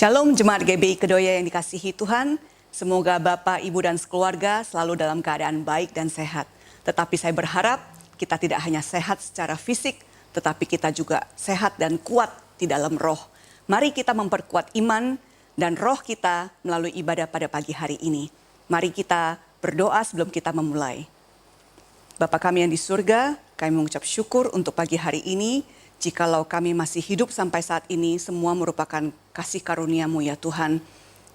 Shalom Jemaat GBI Kedoya yang dikasihi Tuhan. Semoga Bapak, Ibu, dan sekeluarga selalu dalam keadaan baik dan sehat. Tetapi saya berharap kita tidak hanya sehat secara fisik, tetapi kita juga sehat dan kuat di dalam roh. Mari kita memperkuat iman dan roh kita melalui ibadah pada pagi hari ini. Mari kita berdoa sebelum kita memulai. Bapa kami yang di surga, kami mengucap syukur untuk pagi hari ini. Jikalau kami masih hidup sampai saat ini, semua merupakan kasih karunia-Mu ya Tuhan.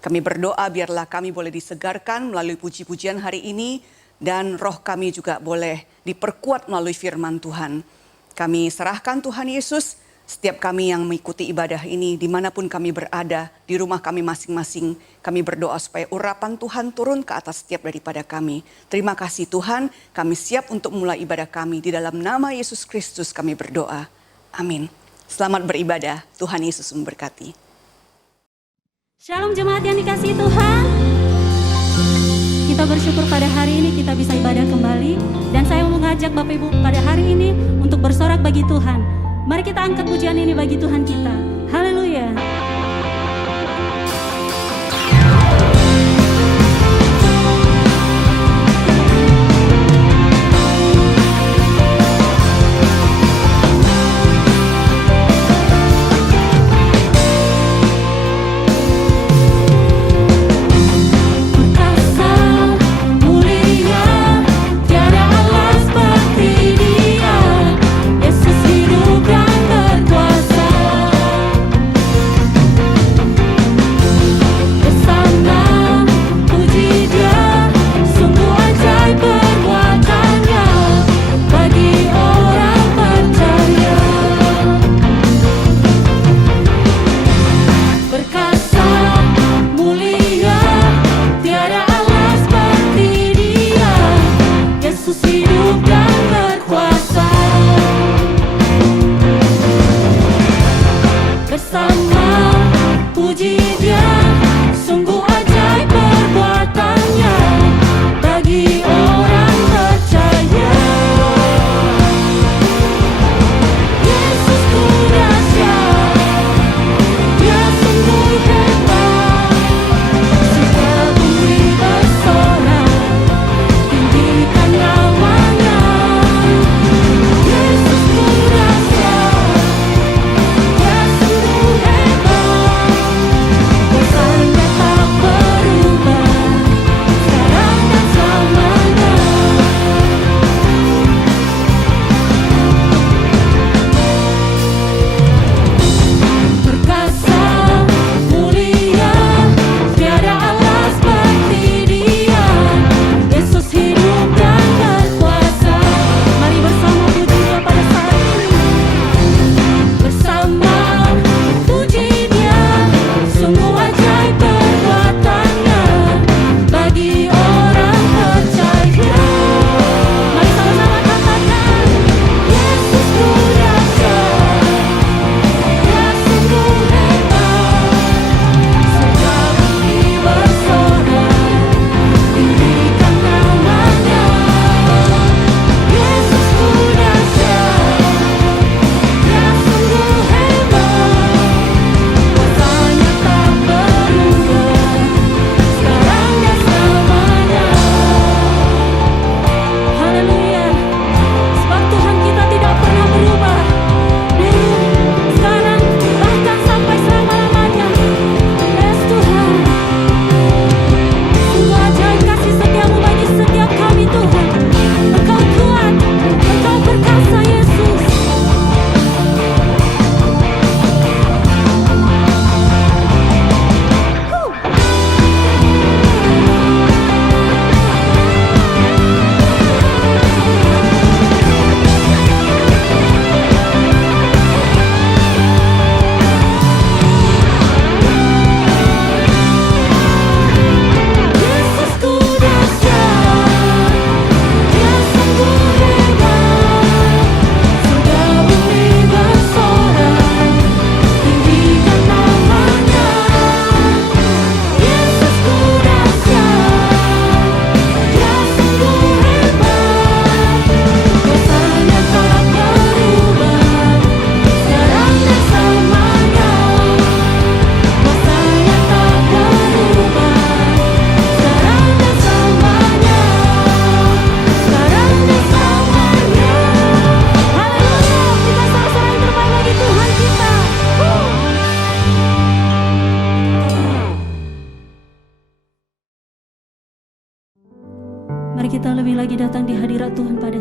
Kami berdoa biarlah kami boleh disegarkan melalui puji-pujian hari ini, dan roh kami juga boleh diperkuat melalui firman Tuhan. Kami serahkan Tuhan Yesus, setiap kami yang mengikuti ibadah ini, dimanapun kami berada, di rumah kami masing-masing, kami berdoa supaya urapan Tuhan turun ke atas setiap daripada kami. Terima kasih Tuhan, kami siap untuk mulai ibadah kami. Di dalam nama Yesus Kristus kami berdoa. Amin. Selamat beribadah, Tuhan Yesus memberkati. Shalom jemaat yang dikasihi Tuhan. Kita bersyukur pada hari ini kita bisa ibadah kembali. Dan saya mau mengajak Bapak Ibu pada hari ini untuk bersorak bagi Tuhan. Mari kita angkat pujian ini bagi Tuhan kita. Haleluya. Yesus hidup dan berkuasa.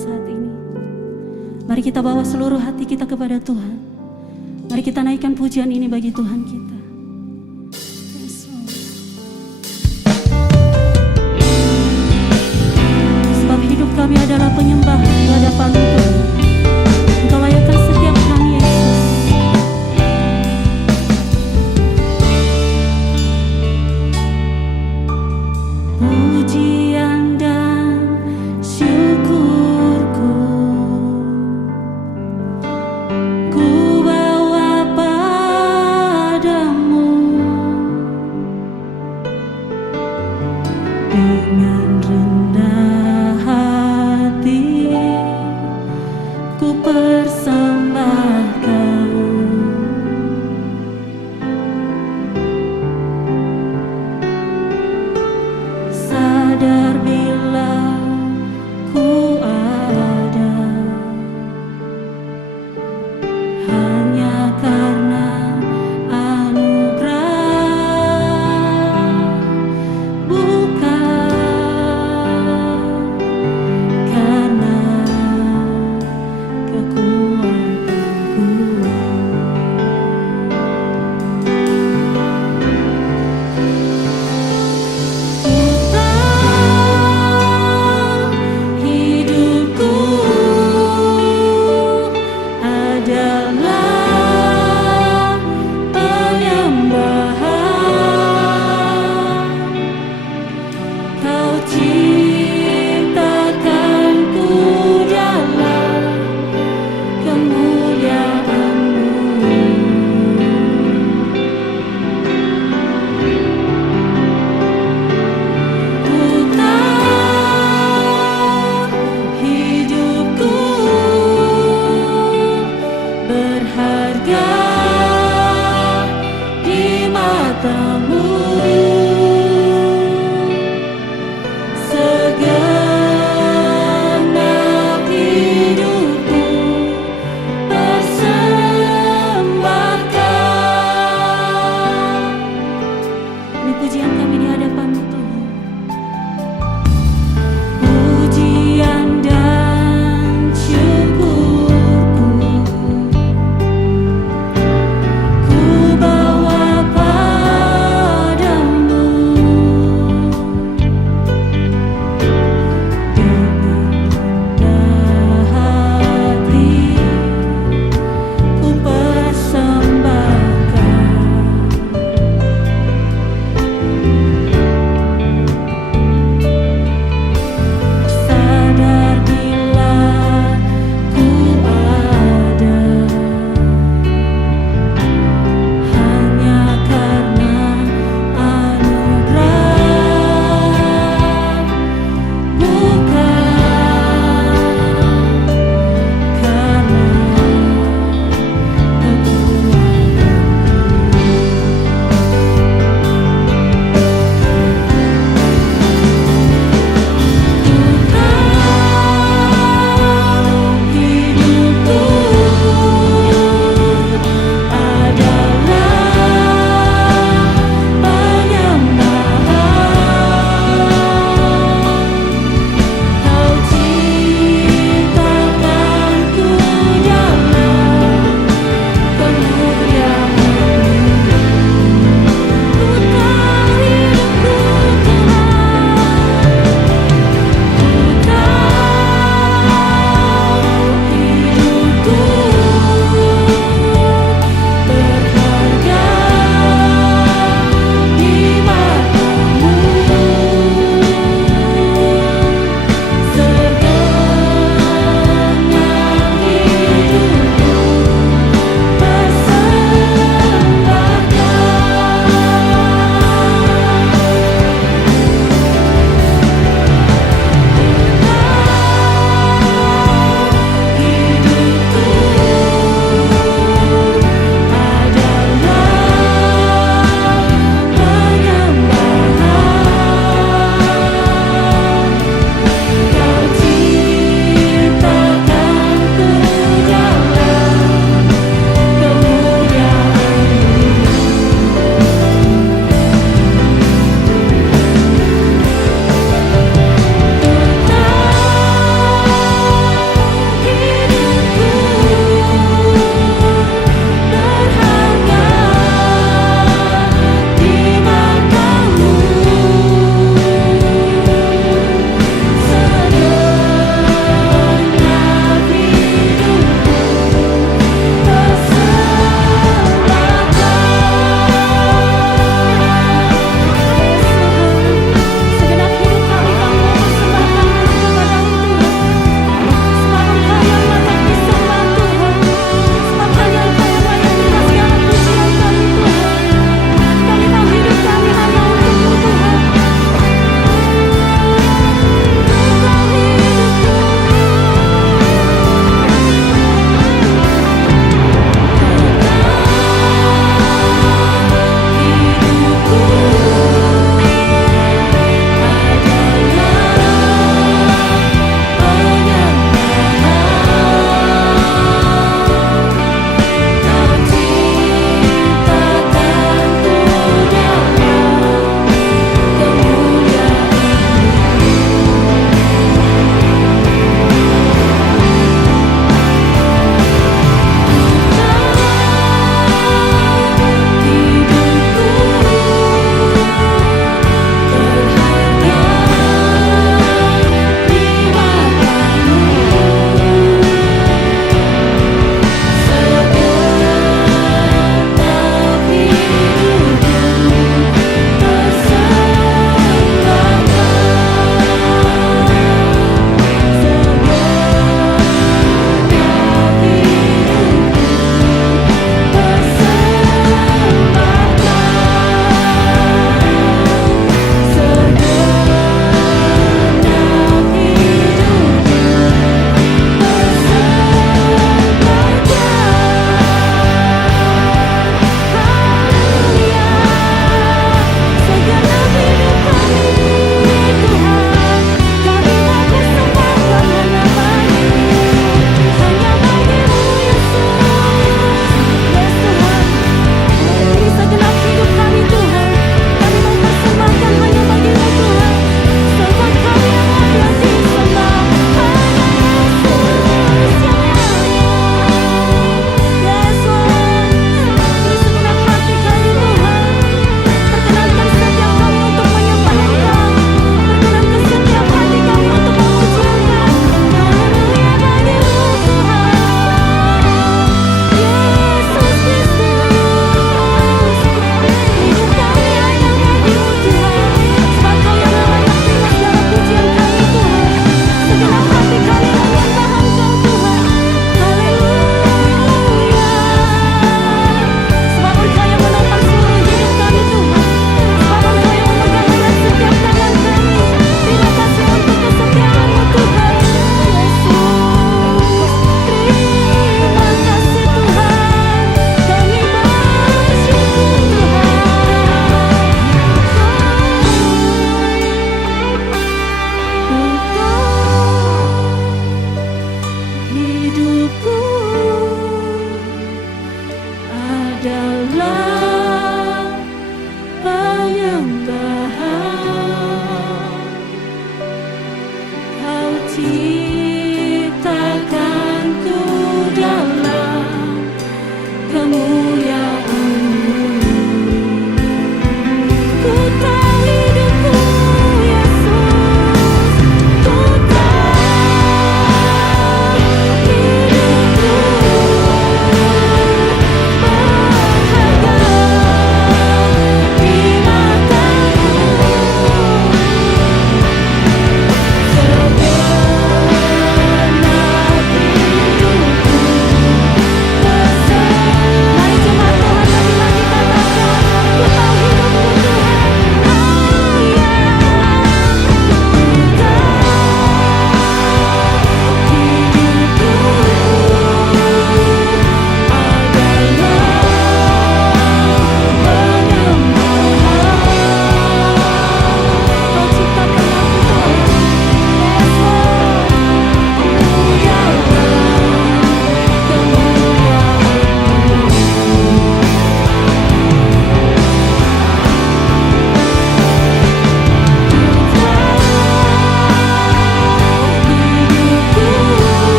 saat ini. Mari kita bawa seluruh hati kita kepada Tuhan. Mari kita naikkan pujian ini bagi Tuhan kita. Yes, Lord. Sebab hidup kami adalah penyembahan di hadapan Tuhan. Engkau layakkan setiap kami, Yesus. Pujian dan syukurku ku bawa padamu dengan rendah hati ku persembahkan. Sadar bila ku ada hanya karena anugerah, bukan karena kekuatanku.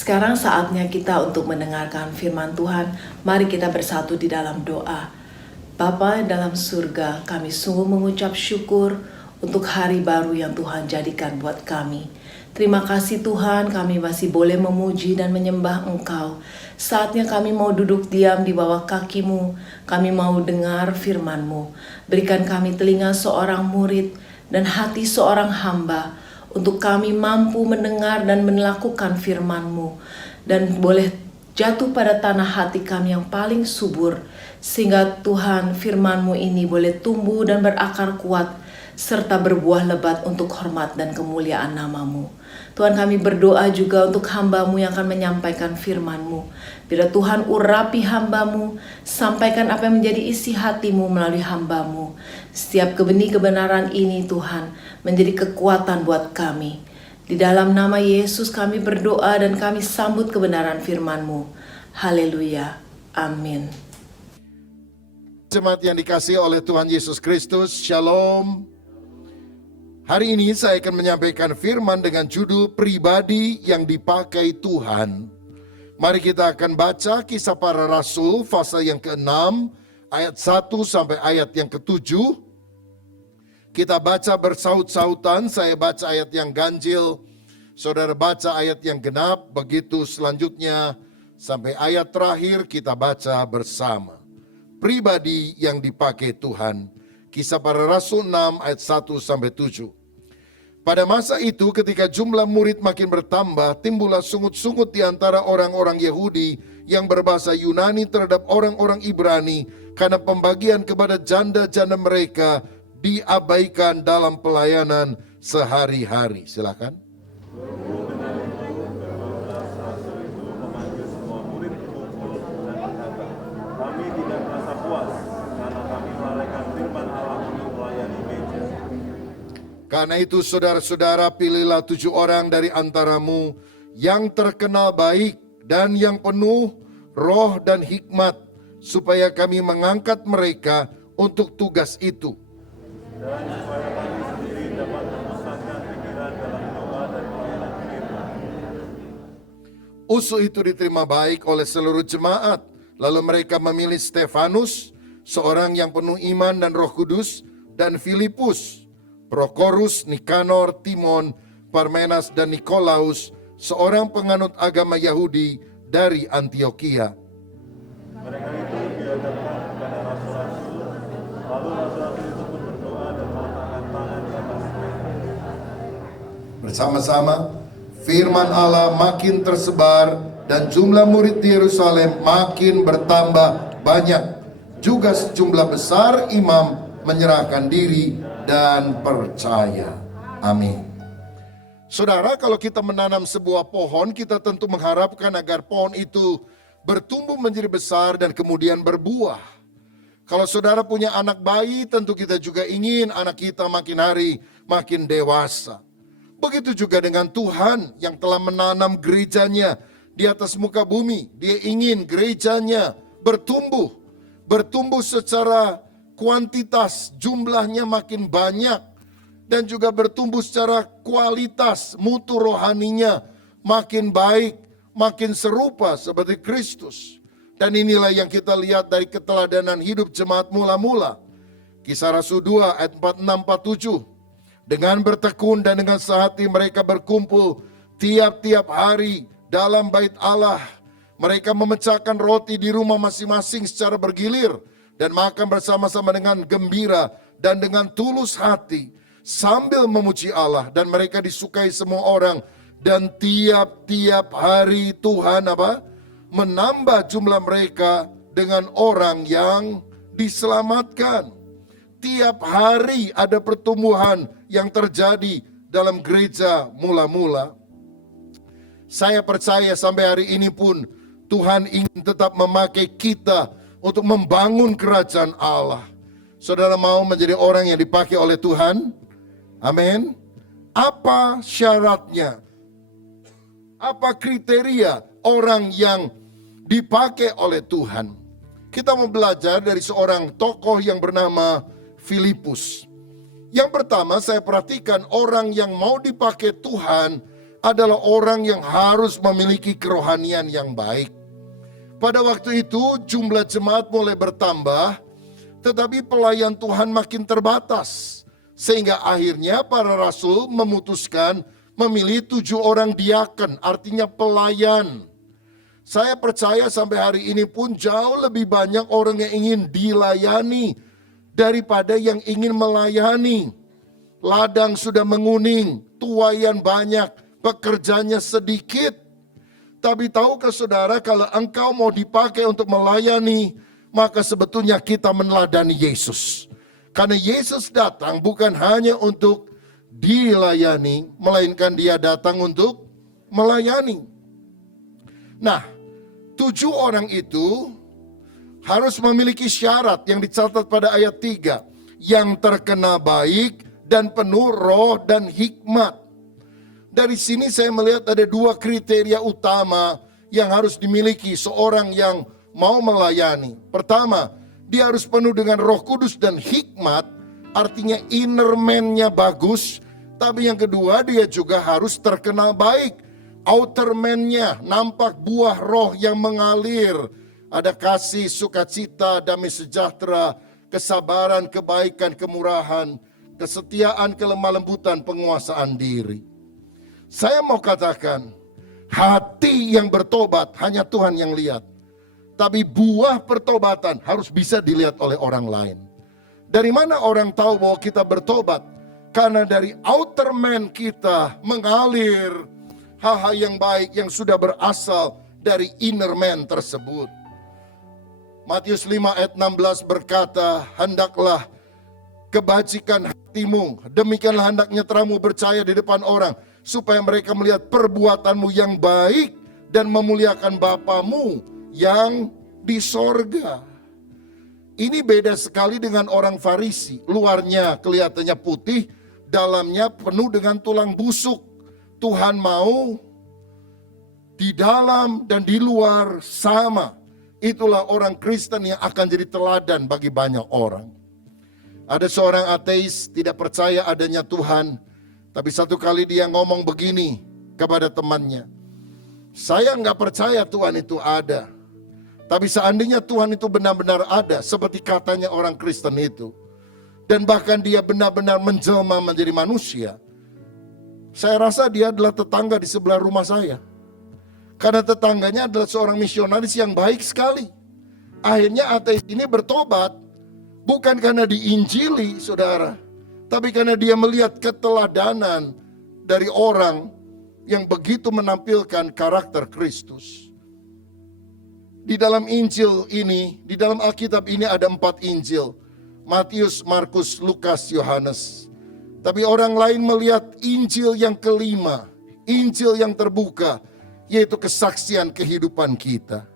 Sekarang saatnya kita untuk mendengarkan firman Tuhan. Mari kita bersatu di dalam doa. Bapa dalam surga, kami sungguh mengucap syukur untuk hari baru yang Tuhan jadikan buat kami. Terima kasih Tuhan, kami masih boleh memuji dan menyembah Engkau. Saatnya kami mau duduk diam di bawah kaki-Mu, kami mau dengar firman-Mu. Berikan kami telinga seorang murid dan hati seorang hamba, untuk kami mampu mendengar dan melakukan firman-Mu, dan boleh jatuh pada tanah hati kami yang paling subur, sehingga Tuhan firman-Mu ini boleh tumbuh dan berakar kuat, serta berbuah lebat untuk hormat dan kemuliaan nama-Mu. Tuhan, kami berdoa juga untuk hamba-Mu yang akan menyampaikan firman-Mu. Bila Tuhan urapi hamba-Mu, sampaikan apa yang menjadi isi hati-Mu melalui hamba-Mu. Setiap benih kebenaran ini Tuhan menjadi kekuatan buat kami. Di dalam nama Yesus kami berdoa dan kami sambut kebenaran firman-Mu. Haleluya. Amin. Jemaat yang dikasihi oleh Tuhan Yesus Kristus, Shalom. Hari ini saya akan menyampaikan firman dengan judul pribadi yang dipakai Tuhan. Mari kita akan baca Kisah Para Rasul pasal yang ke-6 ayat 1 sampai ayat yang ke-7. Kita baca bersaut-sautan, saya baca ayat yang ganjil, saudara baca ayat yang genap, begitu selanjutnya sampai ayat terakhir kita baca bersama. Pribadi yang dipakai Tuhan. Kisah Para Rasul 6 ayat 1 sampai 7. Pada masa itu ketika jumlah murid makin bertambah, timbullah sungut-sungut di antara orang-orang Yahudi yang berbahasa Yunani terhadap orang-orang Ibrani karena pembagian kepada janda-janda mereka diabaikan dalam pelayanan sehari-hari. Silakan. Kami tidak merasa puas karena kami melalaikan firman Allah untuk melayani gereja. Karena itu saudara-saudara, pilihlah 7 orang dari antaramu yang terkenal baik dan yang penuh roh dan hikmat, supaya kami mengangkat mereka untuk tugas itu. Dan supaya kami sendiri dapat memusatkan pikiran dalam doa dan pelayanan firman. Usul itu diterima baik oleh seluruh jemaat. Lalu mereka memilih Stefanus, seorang yang penuh iman dan Roh Kudus, dan Filipus, Prokorus, Nikanor, Timon, Parmenas, dan Nikolaus, seorang penganut agama Yahudi dari Antioquia. Mereka itu dihadapkan kepada rasul-rasul, lalu rasul-rasul itu pun berdoa dan meletakkan tangan di atas mereka. Bersama-sama, firman Allah makin tersebar dan jumlah murid di Yerusalem makin bertambah banyak. Juga sejumlah besar imam menyerahkan diri dan percaya. Amin. Saudara, kalau kita menanam sebuah pohon, kita tentu mengharapkan agar pohon itu bertumbuh menjadi besar dan kemudian berbuah. Kalau saudara punya anak bayi, tentu kita juga ingin anak kita makin hari makin dewasa. Begitu juga dengan Tuhan yang telah menanam gerejanya di atas muka bumi. Dia ingin gerejanya bertumbuh secara kuantitas, jumlahnya makin banyak, dan juga bertumbuh secara kualitas, mutu rohaninya makin baik, makin serupa seperti Kristus. Dan inilah yang kita lihat dari keteladanan hidup jemaat mula-mula. Kisah Rasul 2 ayat 46-47. Dengan bertekun dan dengan sehati mereka berkumpul tiap-tiap hari dalam bait Allah. Mereka memecahkan roti di rumah masing-masing secara bergilir dan makan bersama-sama dengan gembira dan dengan tulus hati sambil memuji Allah, dan mereka disukai semua orang, dan tiap-tiap hari Tuhan menambah jumlah mereka dengan orang yang diselamatkan. Tiap hari ada pertumbuhan yang terjadi dalam gereja mula-mula. Saya percaya sampai hari ini pun Tuhan ingin tetap memakai kita untuk membangun kerajaan Allah. Saudara mau menjadi orang yang dipakai oleh Tuhan? Amin. Apa syaratnya? Apa kriteria orang yang dipakai oleh Tuhan? Kita mau belajar dari seorang tokoh yang bernama Filipus. Yang pertama, saya perhatikan orang yang mau dipakai Tuhan adalah orang yang harus memiliki kerohanian yang baik. Pada waktu itu jumlah jemaat mulai bertambah, tetapi pelayan Tuhan makin terbatas. Sehingga akhirnya para rasul memutuskan memilih 7 orang diaken, artinya pelayan. Saya percaya sampai hari ini pun jauh lebih banyak orang yang ingin dilayani daripada yang ingin melayani. Ladang sudah menguning, tuaian banyak, pekerjanya sedikit. Tapi tahukah saudara, kalau engkau mau dipakai untuk melayani, maka sebetulnya kita meneladani Yesus. Karena Yesus datang bukan hanya untuk dilayani, melainkan dia datang untuk melayani. Nah, 7 orang itu harus memiliki syarat yang dicatat pada ayat 3. Yang terkena baik dan penuh roh dan hikmat. Dari sini saya melihat ada 2 kriteria utama yang harus dimiliki seorang yang mau melayani. Pertama, dia harus penuh dengan Roh Kudus dan hikmat, artinya inner man-nya bagus. Tapi yang kedua, dia juga harus terkenal baik. Outer man-nya nampak buah roh yang mengalir. Ada kasih, sukacita, damai sejahtera, kesabaran, kebaikan, kemurahan, kesetiaan, kelemah lembutan, penguasaan diri. Saya mau katakan, hati yang bertobat hanya Tuhan yang lihat. Tapi buah pertobatan harus bisa dilihat oleh orang lain. Dari mana orang tahu bahwa kita bertobat? Karena dari outer man kita mengalir hal-hal yang baik yang sudah berasal dari inner man tersebut. Matius 5 ayat 16 berkata, hendaklah kebajikan hatimu, demikianlah hendaknya terangmu bercahaya di depan orang, supaya mereka melihat perbuatanmu yang baik dan memuliakan Bapamu yang di sorga. Ini beda sekali dengan orang Farisi. Luarnya kelihatannya putih, dalamnya penuh dengan tulang busuk. Tuhan mau di dalam dan di luar sama. Itulah orang Kristen yang akan jadi teladan bagi banyak orang. Ada seorang ateis tidak percaya adanya Tuhan. Tapi satu kali dia ngomong begini kepada temannya. Saya nggak percaya Tuhan itu ada. Tapi seandainya Tuhan itu benar-benar ada, seperti katanya orang Kristen itu, dan bahkan dia benar-benar menjelma menjadi manusia, saya rasa dia adalah tetangga di sebelah rumah saya. Karena tetangganya adalah seorang misionaris yang baik sekali. Akhirnya ateis ini bertobat, bukan karena diinjili, saudara, tapi karena dia melihat keteladanan dari orang yang begitu menampilkan karakter Kristus. Di dalam Injil ini, di dalam Alkitab ini ada 4 Injil. Matius, Markus, Lukas, Yohanes. Tapi orang lain melihat Injil yang kelima, Injil yang terbuka, yaitu kesaksian kehidupan kita.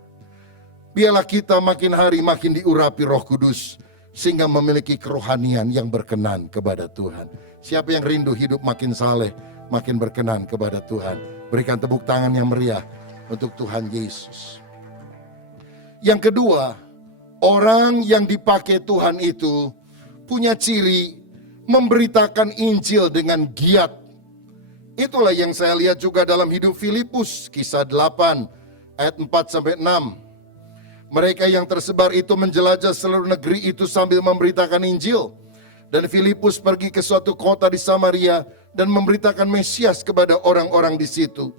Biarlah kita makin hari makin diurapi Roh Kudus, sehingga memiliki kerohanian yang berkenan kepada Tuhan. Siapa yang rindu hidup makin saleh, makin berkenan kepada Tuhan? Berikan tepuk tangan yang meriah untuk Tuhan Yesus. Yang kedua, orang yang dipakai Tuhan itu punya ciri memberitakan Injil dengan giat. Itulah yang saya lihat juga dalam hidup Filipus, kisah 8 ayat 4-6. Mereka yang tersebar itu menjelajah seluruh negeri itu sambil memberitakan Injil. Dan Filipus pergi ke suatu kota di Samaria dan memberitakan Mesias kepada orang-orang di situ.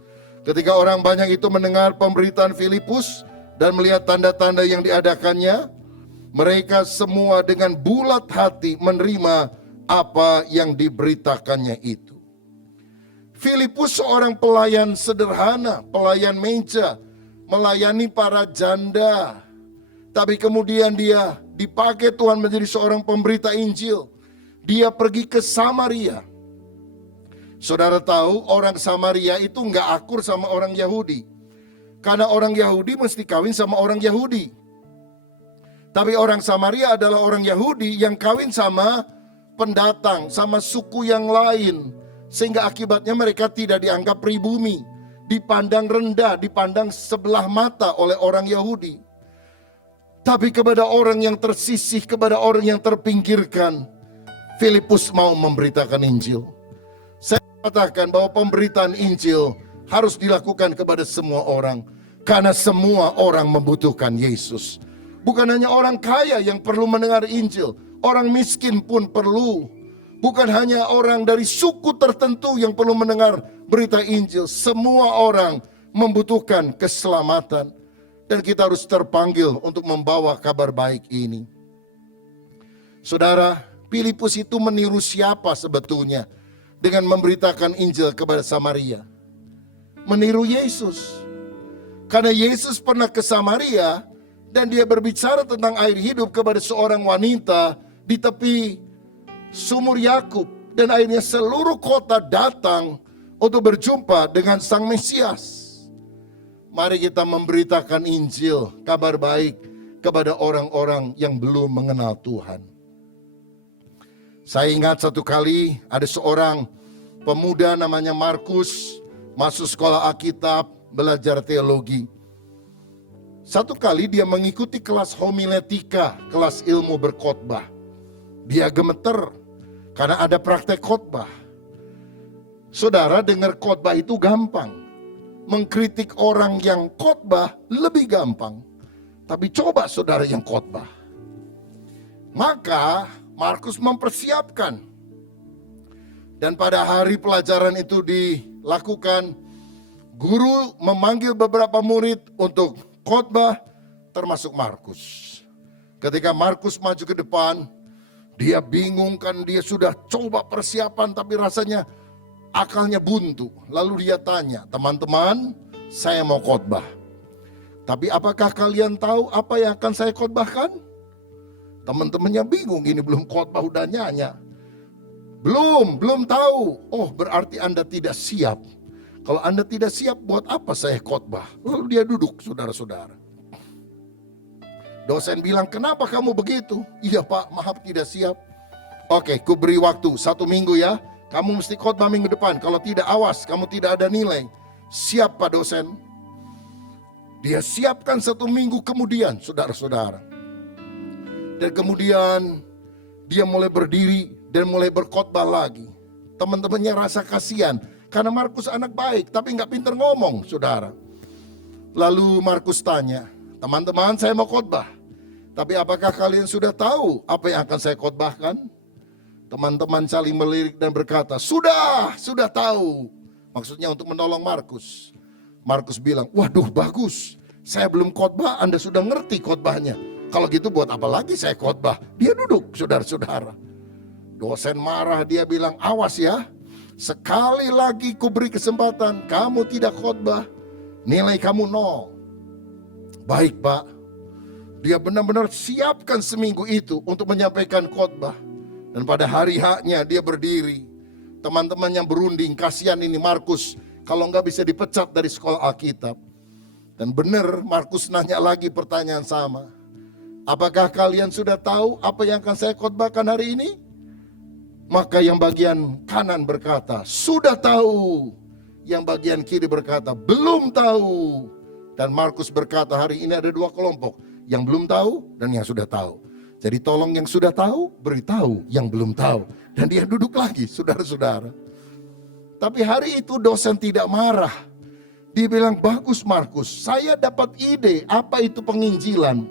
Ketika orang banyak itu mendengar pemberitaan Filipus dan melihat tanda-tanda yang diadakannya, mereka semua dengan bulat hati menerima apa yang diberitakannya itu. Filipus seorang pelayan sederhana, pelayan meja, melayani para janda. Tapi kemudian dia dipakai Tuhan menjadi seorang pemberita Injil. Dia pergi ke Samaria. Saudara tahu orang Samaria itu nggak akur sama orang Yahudi. Karena orang Yahudi mesti kawin sama orang Yahudi. Tapi orang Samaria adalah orang Yahudi yang kawin sama pendatang, sama suku yang lain. Sehingga akibatnya mereka tidak dianggap pribumi. Dipandang rendah, dipandang sebelah mata oleh orang Yahudi. Tapi kepada orang yang tersisih, kepada orang yang terpinggirkan, Filipus mau memberitakan Injil. Saya katakan bahwa pemberitaan Injil harus dilakukan kepada semua orang. Karena semua orang membutuhkan Yesus. Bukan hanya orang kaya yang perlu mendengar Injil. Orang miskin pun perlu. Bukan hanya orang dari suku tertentu yang perlu mendengar berita Injil. Semua orang membutuhkan keselamatan. Dan kita harus terpanggil untuk membawa kabar baik ini. Saudara, Filipus itu meniru siapa sebetulnya dengan memberitakan Injil kepada Samaria? Meniru Yesus. Karena Yesus pernah ke Samaria dan dia berbicara tentang air hidup kepada seorang wanita di tepi sumur Yakub. Dan akhirnya seluruh kota datang untuk berjumpa dengan Sang Mesias. Mari kita memberitakan Injil, kabar baik kepada orang-orang yang belum mengenal Tuhan. Saya ingat satu kali ada seorang pemuda namanya Markus masuk sekolah Alkitab belajar teologi. Satu kali dia mengikuti kelas homiletika, kelas ilmu berkhotbah. Dia gemeter karena ada praktek khotbah. Saudara, dengar khotbah itu gampang. Mengkritik orang yang khotbah lebih gampang. Tapi coba saudara yang khotbah. Maka Markus mempersiapkan. Dan pada hari pelajaran itu dilakukan, guru memanggil beberapa murid untuk khotbah termasuk Markus. Ketika Markus maju ke depan, dia bingung kan, dia sudah coba persiapan tapi rasanya akalnya buntu. Lalu dia tanya, teman-teman, saya mau khotbah. Tapi apakah kalian tahu apa yang akan saya khotbahkan? Teman-temannya bingung, ini belum khotbah udah nyanyi. Belum tahu. Oh, berarti Anda tidak siap. Kalau Anda tidak siap, buat apa saya khotbah? Lalu dia duduk, saudara-saudara. Dosen bilang, kenapa kamu begitu? Iya Pak, maaf tidak siap. Oke, ku beri waktu 1 minggu ya. Kamu mesti khotbah minggu depan. Kalau tidak, awas, kamu tidak ada nilai. Siap Pak dosen. Dia siapkan 1 minggu kemudian, saudara-saudara. Dan kemudian dia mulai berdiri dan mulai berkhotbah lagi. Teman-temannya rasa kasihan. Karena Markus anak baik tapi gak pintar ngomong, saudara. Lalu Markus tanya, teman-teman saya mau khotbah. Tapi apakah kalian sudah tahu apa yang akan saya khotbahkan? Teman-teman saling melirik dan berkata, sudah tahu. Maksudnya untuk menolong Markus. Markus bilang, waduh bagus. Saya belum khotbah, Anda sudah ngerti khotbahnya. Kalau gitu buat apa lagi saya khotbah? Dia duduk, saudara-saudara. Dosen marah, dia bilang, awas ya. Sekali lagi ku beri kesempatan, kamu tidak khotbah, nilai kamu 0. Baik Pak. Dia benar-benar siapkan seminggu itu untuk menyampaikan khotbah. Dan pada hari haknya dia berdiri. Teman-teman yang berunding, kasihan ini Markus. Kalau enggak bisa dipecat dari sekolah Alkitab. Dan benar Markus nanya lagi pertanyaan sama. Apakah kalian sudah tahu apa yang akan saya khotbahkan hari ini? Maka yang bagian kanan berkata, sudah tahu. Yang bagian kiri berkata, belum tahu. Dan Markus berkata, hari ini ada 2 kelompok. Yang belum tahu dan yang sudah tahu. Jadi tolong yang sudah tahu, beritahu yang belum tahu. Dan dia duduk lagi, saudara-saudara. Tapi hari itu dosen tidak marah. Dia bilang, bagus Markus, saya dapat ide apa itu penginjilan.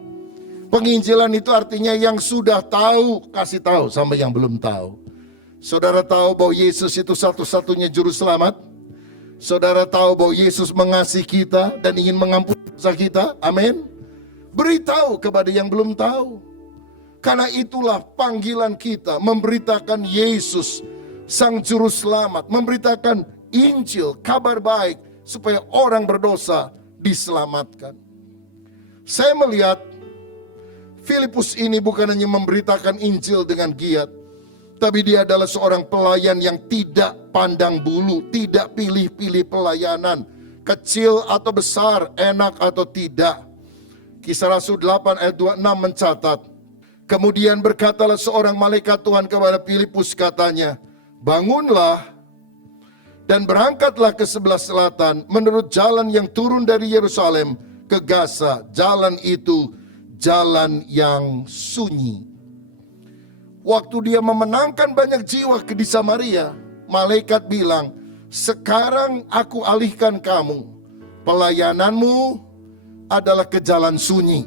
Penginjilan itu artinya yang sudah tahu, kasih tahu sama yang belum tahu. Saudara tahu bahwa Yesus itu satu-satunya juru selamat? Saudara tahu bahwa Yesus mengasihi kita dan ingin mengampuni dosa kita? Amin. Beritahu kepada yang belum tahu. Karena itulah panggilan kita, memberitakan Yesus, Sang Juru Selamat, memberitakan Injil, kabar baik, supaya orang berdosa diselamatkan. Saya melihat Filipus ini bukan hanya memberitakan Injil dengan giat, tapi dia adalah seorang pelayan yang tidak pandang bulu, tidak pilih-pilih pelayanan, kecil atau besar, enak atau tidak. Kisah Rasul 8 ayat 26 mencatat, kemudian berkatalah seorang malaikat Tuhan kepada Filipus, katanya, bangunlah dan berangkatlah ke sebelah selatan menurut jalan yang turun dari Yerusalem ke Gaza. Jalan itu jalan yang sunyi. Waktu dia memenangkan banyak jiwa di Samaria, malaikat bilang, Sekarang aku alihkan kamu. Pelayananmu adalah ke jalan sunyi.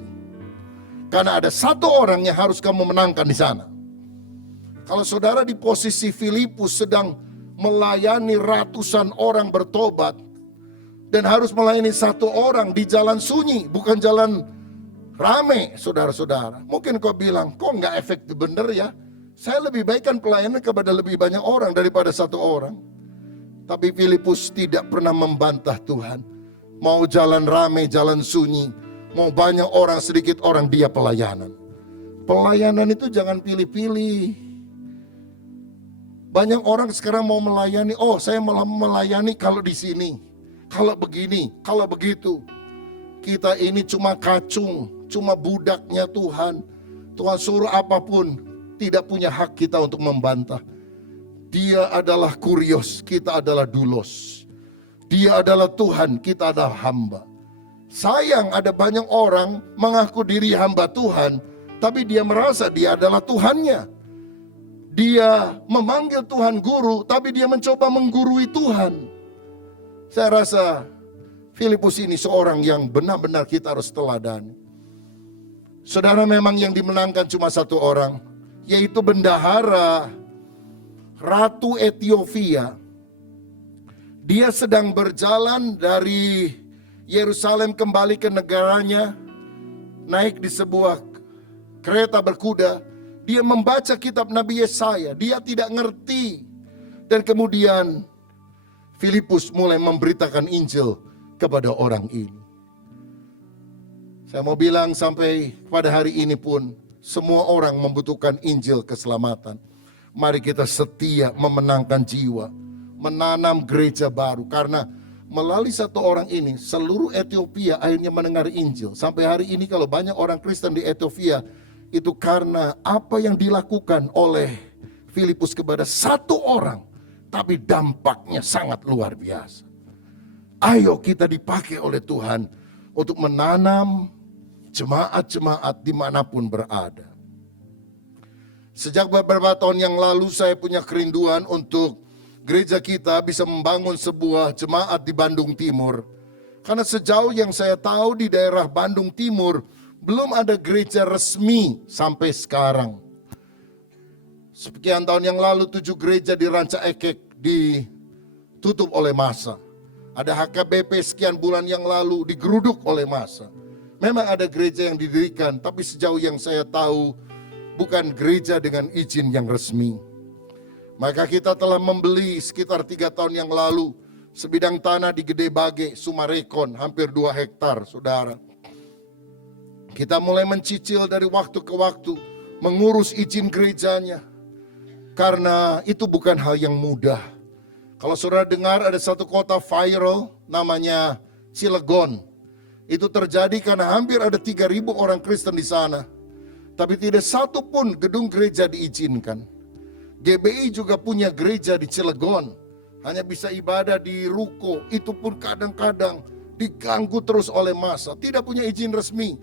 Karena ada satu orang yang harus kamu menangkan di sana. Kalau saudara di posisi Filipus sedang melayani ratusan orang bertobat, dan harus melayani satu orang di jalan sunyi, bukan jalan rame, saudara-saudara. Mungkin kau bilang, kok nggak efektif bener ya? Saya lebih baikkan pelayanan kepada lebih banyak orang daripada satu orang. Tapi Filipus tidak pernah membantah Tuhan. Mau jalan rame, jalan sunyi, mau banyak orang, sedikit orang, dia pelayanan. Pelayanan itu jangan pilih-pilih. Banyak orang sekarang mau melayani, oh saya malah melayani kalau di sini, kalau begini, kalau begitu. Kita ini cuma kacung, cuma budaknya Tuhan. Tuhan suruh apapun, tidak punya hak kita untuk membantah. Dia adalah kurios, kita adalah dulos. Dia adalah Tuhan, kita adalah hamba. Sayang ada banyak orang mengaku diri hamba Tuhan, tapi dia merasa dia adalah Tuhannya. Dia memanggil Tuhan guru, tapi dia mencoba menggurui Tuhan. Saya rasa Filipus ini seorang yang benar-benar kita harus teladani. Saudara, memang yang dimenangkan cuma satu orang, yaitu bendahara Ratu Ethiopia. Dia sedang berjalan dari Yerusalem kembali ke negaranya, naik di sebuah kereta berkuda. Dia membaca kitab Nabi Yesaya, dia tidak ngerti. Dan kemudian Filipus mulai memberitakan Injil kepada orang ini. Saya mau bilang sampai pada hari ini pun, semua orang membutuhkan Injil keselamatan. Mari kita setia memenangkan jiwa, menanam gereja baru. Karena melalui satu orang ini, seluruh Ethiopia akhirnya mendengar Injil. Sampai hari ini kalau banyak orang Kristen di Ethiopia, itu karena apa yang dilakukan oleh Filipus kepada satu orang. Tapi dampaknya sangat luar biasa. Ayo kita dipakai oleh Tuhan untuk menanam jemaat-jemaat dimanapun berada. Sejak beberapa tahun yang lalu saya punya kerinduan untuk gereja kita bisa membangun sebuah jemaat di Bandung Timur. Karena sejauh yang saya tahu di daerah Bandung Timur belum ada gereja resmi sampai sekarang. Sekian tahun yang lalu 7 gereja di Ranca Ekek ditutup oleh massa. Ada HKBP sekian bulan yang lalu digeruduk oleh massa. Memang ada gereja yang didirikan, tapi sejauh yang saya tahu bukan gereja dengan izin yang resmi. Maka kita telah membeli sekitar 3 tahun yang lalu sebidang tanah di Gede Bage, Sumarekon, hampir 2 hektar, saudara. Kita mulai mencicil dari waktu ke waktu, mengurus izin gerejanya. Karena itu bukan hal yang mudah. Kalau saudara dengar ada satu kota viral namanya Cilegon. Itu terjadi karena hampir ada 3.000 orang Kristen di sana. Tapi tidak satu pun gedung gereja diizinkan. GBI juga punya gereja di Cilegon. Hanya bisa ibadah di ruko. Itu pun kadang-kadang diganggu terus oleh massa. Tidak punya izin resmi.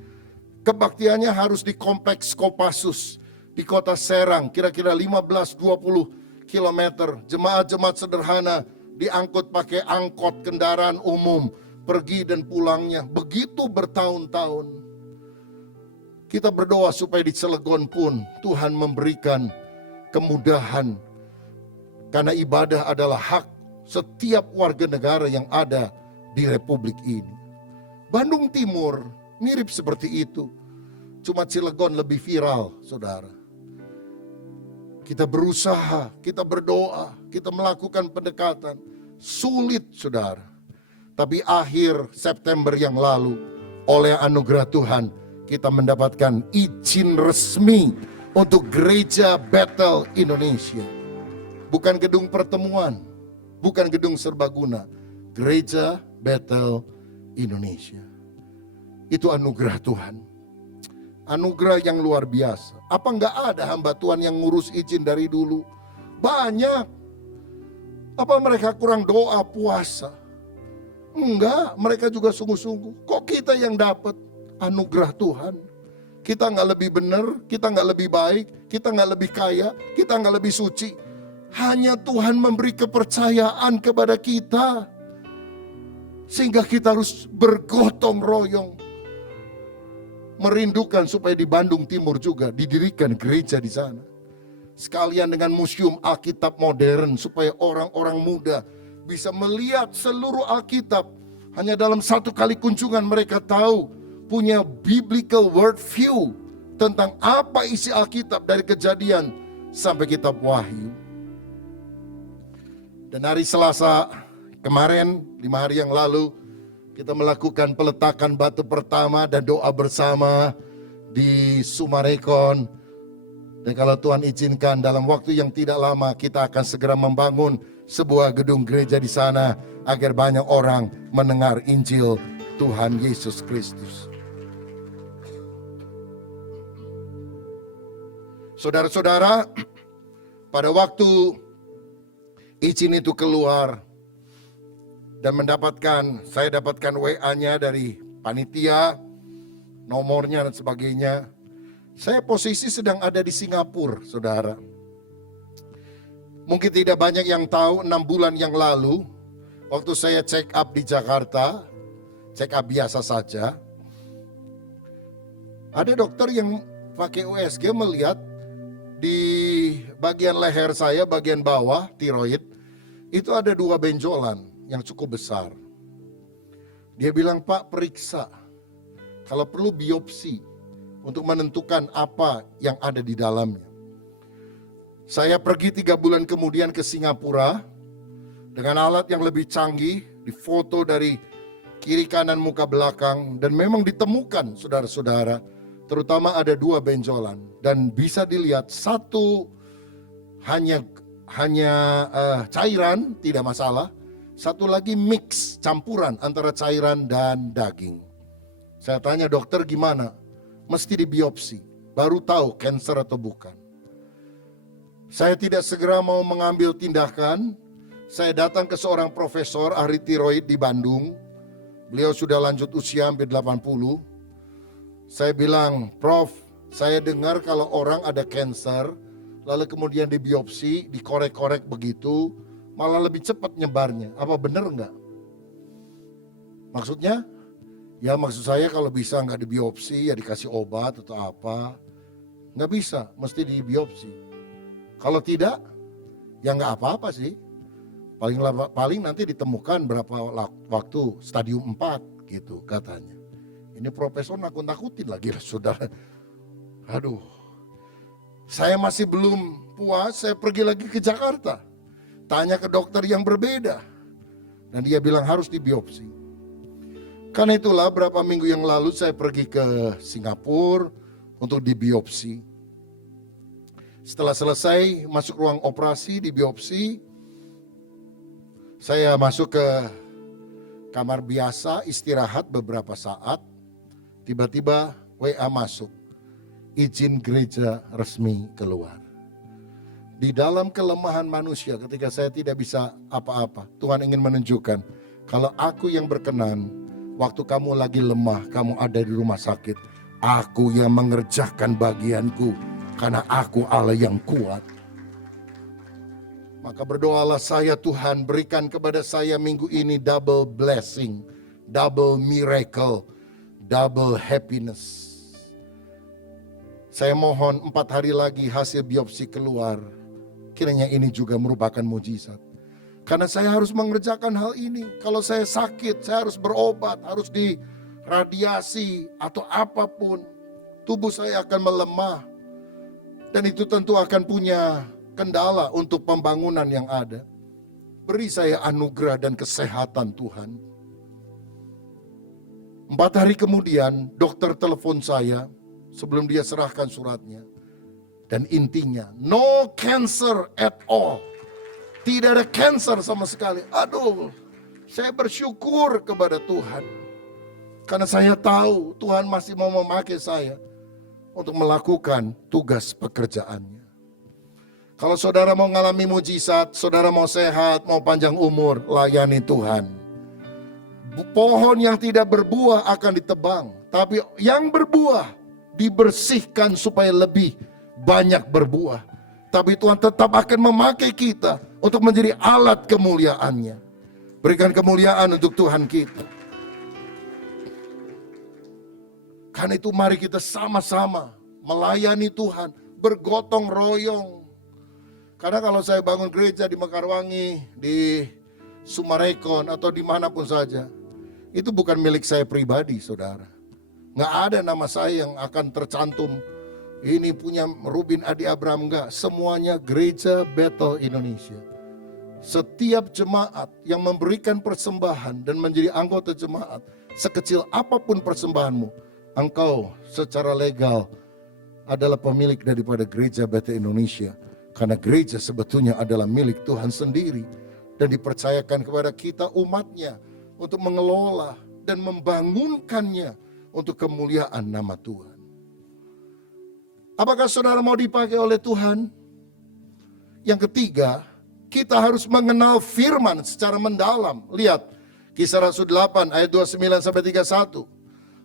Kebaktiannya harus di kompleks Kopassus. Di kota Serang, kira-kira 15-20 kilometer. Jemaat-jemaat sederhana diangkut pakai angkot kendaraan umum. Pergi dan pulangnya. Begitu bertahun-tahun. Kita berdoa supaya di Cilegon pun Tuhan memberikan kemudahan. Karena ibadah adalah hak setiap warga negara yang ada di Republik ini. Bandung Timur mirip seperti itu. Cuma Cilegon lebih viral, saudara. Kita berusaha, kita berdoa, kita melakukan pendekatan. Sulit, saudara. Tapi akhir September yang lalu, oleh anugerah Tuhan, kita mendapatkan izin resmi untuk Gereja Bethel Indonesia. Bukan gedung pertemuan, bukan gedung serbaguna. Gereja Bethel Indonesia. Itu anugerah Tuhan. Anugerah yang luar biasa. Apa enggak ada hamba Tuhan yang ngurus izin dari dulu? Banyak. Apa mereka kurang doa puasa? Enggak, mereka juga sungguh-sungguh. Kok kita yang dapat anugerah Tuhan? Kita enggak lebih benar, kita enggak lebih baik, kita enggak lebih kaya, kita enggak lebih suci. Hanya Tuhan memberi kepercayaan kepada kita. Sehingga kita harus bergotong royong. Merindukan supaya di Bandung Timur juga didirikan gereja di sana. Sekalian dengan museum Alkitab modern supaya orang-orang muda bisa melihat seluruh Alkitab. Hanya dalam satu kali kunjungan mereka tahu punya biblical worldview tentang apa isi Alkitab dari Kejadian sampai kitab Wahyu. Dan hari Selasa kemarin, 5 hari yang lalu, kita melakukan peletakan batu pertama dan doa bersama di Sumarekon. Dan kalau Tuhan izinkan dalam waktu yang tidak lama kita akan segera membangun sebuah gedung gereja di sana agar banyak orang mendengar Injil Tuhan Yesus Kristus. Saudara-saudara, pada waktu izin itu keluar dan saya dapatkan WA-nya dari panitia, nomornya dan sebagainya. Saya posisi sedang ada di Singapura, saudara. Mungkin tidak banyak yang tahu, 6 bulan yang lalu, waktu saya check up di Jakarta, check up biasa saja, ada dokter yang pakai USG melihat di bagian leher saya, bagian bawah, tiroid, itu ada 2 benjolan yang cukup besar. Dia bilang, Pak, periksa, kalau perlu biopsi, untuk menentukan apa yang ada di dalamnya. Saya pergi 3 bulan kemudian ke Singapura dengan alat yang lebih canggih, difoto dari kiri kanan muka belakang, dan memang ditemukan saudara-saudara, terutama ada 2 benjolan dan bisa dilihat satu hanya cairan, tidak masalah, satu lagi mix, campuran antara cairan dan daging. Saya tanya dokter gimana? Mesti dibiopsi, baru tahu kanker atau bukan. Saya tidak segera mau mengambil tindakan. Saya datang ke seorang profesor ahli tiroid di Bandung. Beliau sudah lanjut usia hampir 80. Saya bilang, Prof, saya dengar kalau orang ada kanker, lalu kemudian dibiopsi, dikorek-korek begitu, malah lebih cepat nyebarnya. Apa benar enggak? Maksudnya? Ya maksud saya kalau bisa nggak dibiopsi, ya dikasih obat atau apa. Nggak bisa, mesti dibiopsi. Kalau tidak, ya nggak apa-apa sih. Paling nanti ditemukan berapa waktu, stadium 4 gitu katanya. Ini profesor nakut-nakutin lagi saudara. Aduh, saya masih belum puas, saya pergi lagi ke Jakarta. Tanya ke dokter yang berbeda. Dan dia bilang harus dibiopsi. Karena itulah berapa minggu yang lalu saya pergi ke Singapura untuk dibiopsi. Setelah selesai masuk ruang operasi, dibiopsi, saya masuk ke kamar biasa, istirahat beberapa saat. Tiba-tiba WA masuk, izin gereja resmi keluar. Di dalam kelemahan manusia ketika saya tidak bisa apa-apa, Tuhan ingin menunjukkan kalau aku yang berkenan, waktu kamu lagi lemah, kamu ada di rumah sakit, aku yang mengerjakan bagianku karena aku Allah yang kuat. Maka berdoalah saya, Tuhan berikan kepada saya minggu ini double blessing, double miracle, double happiness. Saya mohon 4 hari lagi hasil biopsi keluar. Kiranya ini juga merupakan mujizat. Karena saya harus mengerjakan hal ini. Kalau saya sakit, saya harus berobat, harus diradiasi atau apapun. Tubuh saya akan melemah. Dan itu tentu akan punya kendala untuk pembangunan yang ada. Beri saya anugerah dan kesehatan Tuhan. 4 hari kemudian dokter telepon saya sebelum dia serahkan suratnya. Dan intinya, no cancer at all. Tidak ada cancer sama sekali. Aduh, saya bersyukur kepada Tuhan. Karena saya tahu Tuhan masih mau memakai saya untuk melakukan tugas pekerjaannya. Kalau saudara mau mengalami mujizat, saudara mau sehat, mau panjang umur, layani Tuhan. Pohon yang tidak berbuah akan ditebang. Tapi yang berbuah dibersihkan supaya lebih banyak berbuah. tapi Tuhan tetap akan memakai kita untuk menjadi alat kemuliaan-Nya. Berikan kemuliaan untuk Tuhan kita. Karena itu mari kita sama-sama melayani Tuhan, bergotong royong. Karena kalau saya bangun gereja di Mekarwangi, di Sumarekon, atau dimanapun saja, itu bukan milik saya pribadi, saudara. Nggak ada nama saya yang akan tercantum, ini punya Rubin Adi Abraham, enggak. Semuanya Gereja Bethel Indonesia. Setiap jemaat yang memberikan persembahan dan menjadi anggota jemaat, sekecil apapun persembahanmu, engkau secara legal adalah pemilik daripada Gereja Bethel Indonesia. Karena gereja sebetulnya adalah milik Tuhan sendiri dan dipercayakan kepada kita umatnya untuk mengelola dan membangunkannya untuk kemuliaan nama Tuhan. Apakah saudara mau dipakai oleh Tuhan? Yang ketiga, kita harus mengenal firman secara mendalam. Lihat, Kisah Rasul 8 ayat 29-31.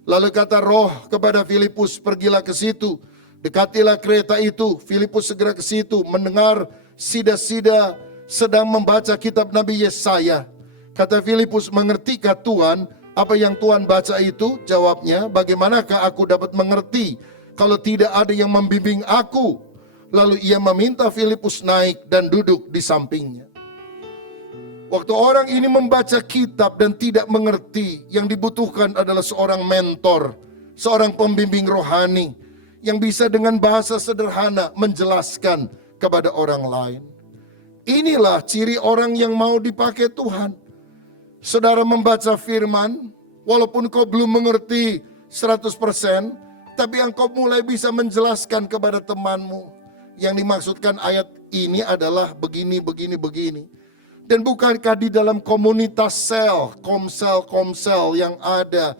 Lalu kata Roh kepada Filipus, pergilah ke situ. Dekatilah kereta itu. Filipus segera ke situ, mendengar sida-sida sedang membaca kitab Nabi Yesaya. Kata Filipus, mengertikah Tuhan apa yang Tuhan baca itu? Jawabnya, bagaimanakah aku dapat mengerti kalau tidak ada yang membimbing aku? Lalu ia meminta Filipus naik dan duduk di sampingnya. Waktu orang ini membaca kitab dan tidak mengerti, yang dibutuhkan adalah seorang mentor, seorang pembimbing rohani, yang bisa dengan bahasa sederhana menjelaskan kepada orang lain. Inilah ciri orang yang mau dipakai Tuhan. Saudara membaca firman, walaupun kau belum mengerti 100%, tapi engkau mulai bisa menjelaskan kepada temanmu. Yang dimaksudkan ayat ini adalah begini, begini, begini. Dan bukankah di dalam komunitas komsel yang ada,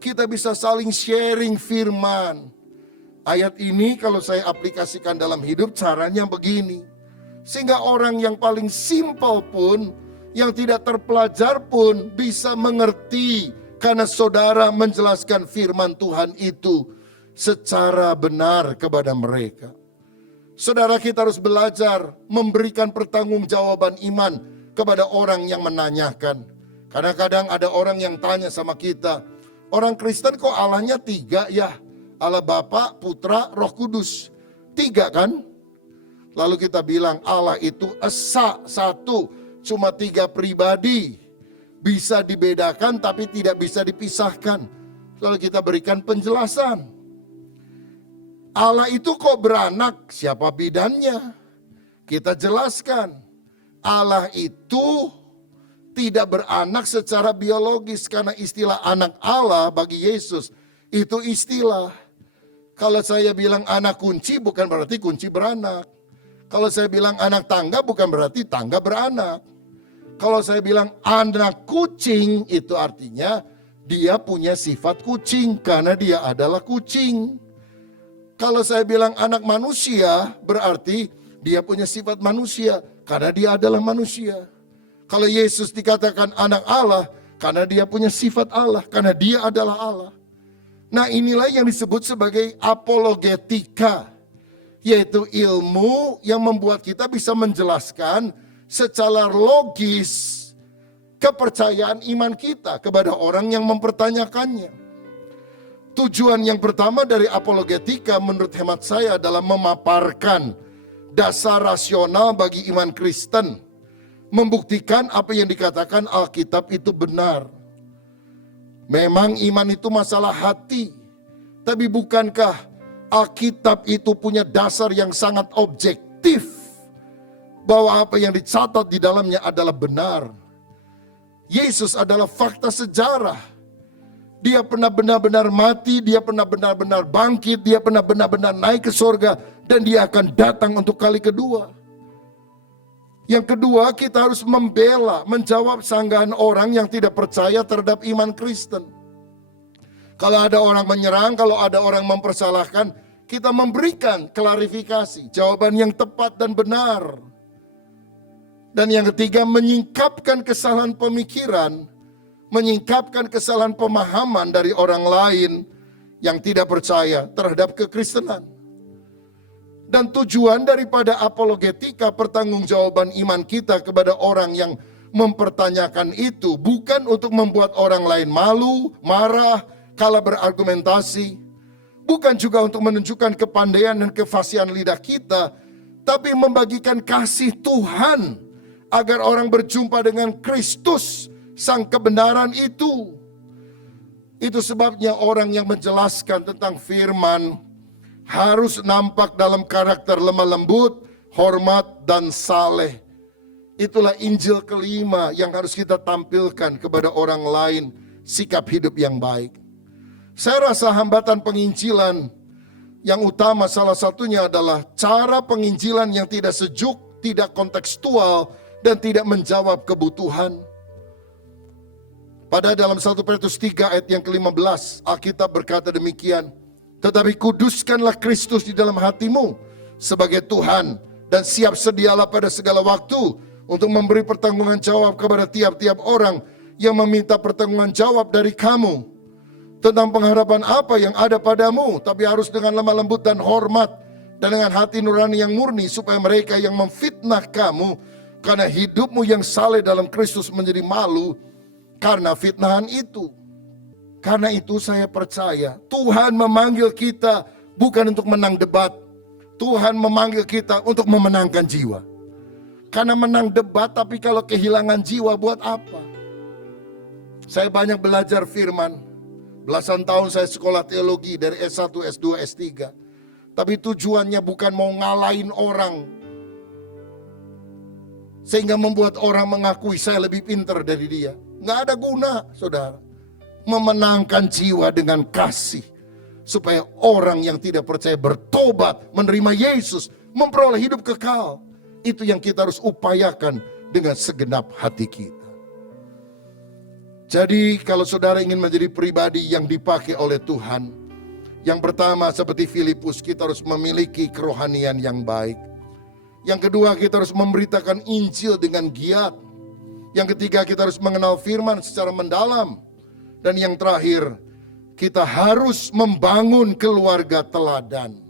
kita bisa saling sharing firman. Ayat ini kalau saya aplikasikan dalam hidup caranya begini. Sehingga orang yang paling simpel pun, yang tidak terpelajar pun bisa mengerti. Karena saudara menjelaskan firman Tuhan itu secara benar kepada mereka. Saudara, kita harus belajar memberikan pertanggungjawaban iman kepada orang yang menanyakan. Kadang-kadang ada orang yang tanya sama kita, orang Kristen kok Allahnya 3 ya? Allah Bapa, Putra, Roh Kudus. 3 kan? Lalu kita bilang Allah itu esa, 1, cuma 3 pribadi. Bisa dibedakan tapi tidak bisa dipisahkan. Lalu kita berikan penjelasan. Allah itu kok beranak? Siapa bidannya? Kita jelaskan. Allah itu tidak beranak secara biologis, karena istilah anak Allah bagi Yesus itu istilah. Kalau saya bilang anak kunci bukan berarti kunci beranak. Kalau saya bilang anak tangga bukan berarti tangga beranak. Kalau saya bilang anak kucing itu artinya dia punya sifat kucing karena dia adalah kucing. Kalau saya bilang anak manusia berarti dia punya sifat manusia karena dia adalah manusia. Kalau Yesus dikatakan anak Allah karena dia punya sifat Allah, karena dia adalah Allah. Nah, inilah yang disebut sebagai apologetika, yaitu ilmu yang membuat kita bisa menjelaskan secara logis kepercayaan iman kita kepada orang yang mempertanyakannya. Tujuan yang pertama dari apologetika menurut hemat saya adalah memaparkan dasar rasional bagi iman Kristen, membuktikan apa yang dikatakan Alkitab itu benar. Memang iman itu masalah hati, tapi bukankah Alkitab itu punya dasar yang sangat objektif bahwa apa yang dicatat di dalamnya adalah benar. Yesus adalah fakta sejarah. Dia pernah benar-benar mati, dia pernah benar-benar bangkit, dia pernah benar-benar naik ke surga, dan dia akan datang untuk kali kedua. Yang kedua, kita harus membela, menjawab sanggahan orang yang tidak percaya terhadap iman Kristen. Kalau ada orang menyerang, kalau ada orang mempersalahkan, kita memberikan klarifikasi, jawaban yang tepat dan benar. Dan yang ketiga, menyingkapkan kesalahan pemikiran, menyingkapkan kesalahan pemahaman dari orang lain yang tidak percaya terhadap kekristenan. Dan tujuan daripada apologetika, pertanggungjawaban iman kita kepada orang yang mempertanyakan itu, bukan untuk membuat orang lain malu, marah, kala berargumentasi. Bukan juga untuk menunjukkan kepandaian dan kefasihan lidah kita, tapi membagikan kasih Tuhan agar orang berjumpa dengan Kristus, sang kebenaran itu. Itu sebabnya orang yang menjelaskan tentang firman harus nampak dalam karakter lemah lembut, hormat, dan saleh. Itulah Injil kelima yang harus kita tampilkan kepada orang lain, sikap hidup yang baik. Saya rasa hambatan penginjilan yang utama salah satunya adalah cara penginjilan yang tidak sejuk, tidak kontekstual, dan tidak menjawab kebutuhan. Pada dalam 1 Petrus 3 ayat yang ke-15, Alkitab berkata demikian, tetapi kuduskanlah Kristus di dalam hatimu sebagai Tuhan, dan siap sedialah pada segala waktu untuk memberi pertanggungan jawab kepada tiap-tiap orang yang meminta pertanggungan jawab dari kamu. Tentang pengharapan apa yang ada padamu, tapi harus dengan lemah lembut dan hormat, dan dengan hati nurani yang murni, supaya mereka yang memfitnah kamu karena hidupmu yang saleh dalam Kristus menjadi malu karena fitnahan itu. Karena itu saya percaya Tuhan memanggil kita bukan untuk menang debat. Tuhan memanggil kita untuk memenangkan jiwa. Karena menang debat tapi kalau kehilangan jiwa buat apa? Saya banyak belajar firman. Belasan tahun saya sekolah teologi dari S1, S2, S3. Tapi tujuannya bukan mau ngalahin orang. Sehingga membuat orang mengakui saya lebih pintar dari dia. Nggak ada guna, saudara. Memenangkan jiwa dengan kasih, supaya orang yang tidak percaya bertobat, menerima Yesus, memperoleh hidup kekal. Itu yang kita harus upayakan dengan segenap hati kita. Jadi kalau saudara ingin menjadi pribadi yang dipakai oleh Tuhan, yang pertama seperti Filipus, kita harus memiliki kerohanian yang baik. Yang kedua, kita harus memberitakan Injil dengan giat. Yang ketiga, kita harus mengenal firman secara mendalam. Dan yang terakhir, kita harus membangun keluarga teladan.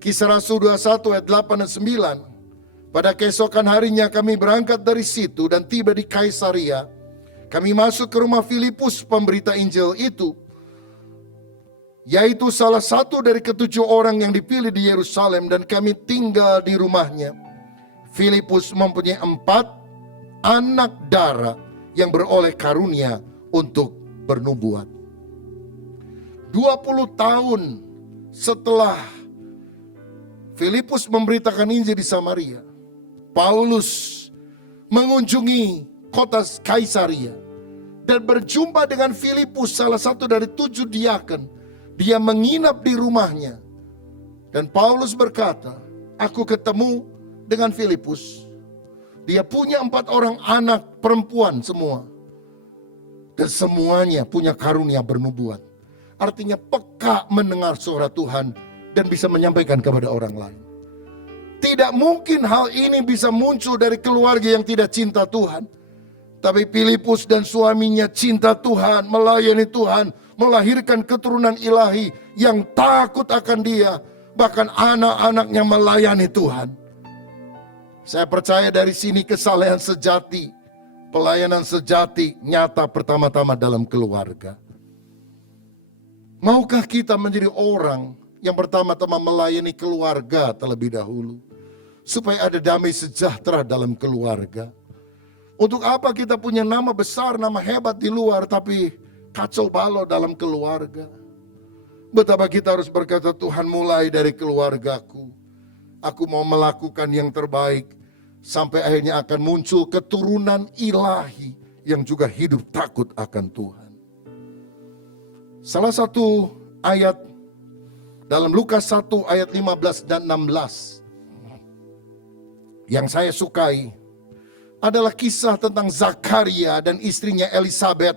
Kisah Rasul 21 ayat 8 dan 9. Pada keesokan harinya kami berangkat dari situ dan tiba di Kaisaria. Kami masuk ke rumah Filipus pemberita Injil itu, yaitu salah satu dari ke-7 orang yang dipilih di Yerusalem, dan kami tinggal di rumahnya. Filipus mempunyai 4 anak darah yang beroleh karunia untuk bernubuat. 20 tahun setelah Filipus memberitakan Injil di Samaria, Paulus mengunjungi kota Kaisaria dan berjumpa dengan Filipus, salah satu dari 7 diaken. Dia menginap di rumahnya. Dan Paulus berkata, aku ketemu dengan Filipus. Dia punya 4 orang anak perempuan semua. Dan semuanya punya karunia bernubuat. Artinya peka mendengar suara Tuhan dan bisa menyampaikan kepada orang lain. Tidak mungkin hal ini bisa muncul dari keluarga yang tidak cinta Tuhan. Tapi Filipus dan suaminya cinta Tuhan, melayani Tuhan, melahirkan keturunan ilahi yang takut akan Dia. Bahkan anak-anaknya melayani Tuhan. Saya percaya dari sini kesalehan sejati, pelayanan sejati nyata pertama-tama dalam keluarga. Maukah kita menjadi orang yang pertama-tama melayani keluarga terlebih dahulu, supaya ada damai sejahtera dalam keluarga? Untuk apa kita punya nama besar, nama hebat di luar, tapi kacau balau dalam keluarga? Betapa kita harus berkata, Tuhan, mulai dari keluargaku, aku mau melakukan yang terbaik, sampai akhirnya akan muncul keturunan ilahi yang juga hidup takut akan Tuhan. Salah satu ayat dalam Lukas 1 ayat 15 dan 16 yang saya sukai adalah kisah tentang Zakaria dan istrinya Elisabet,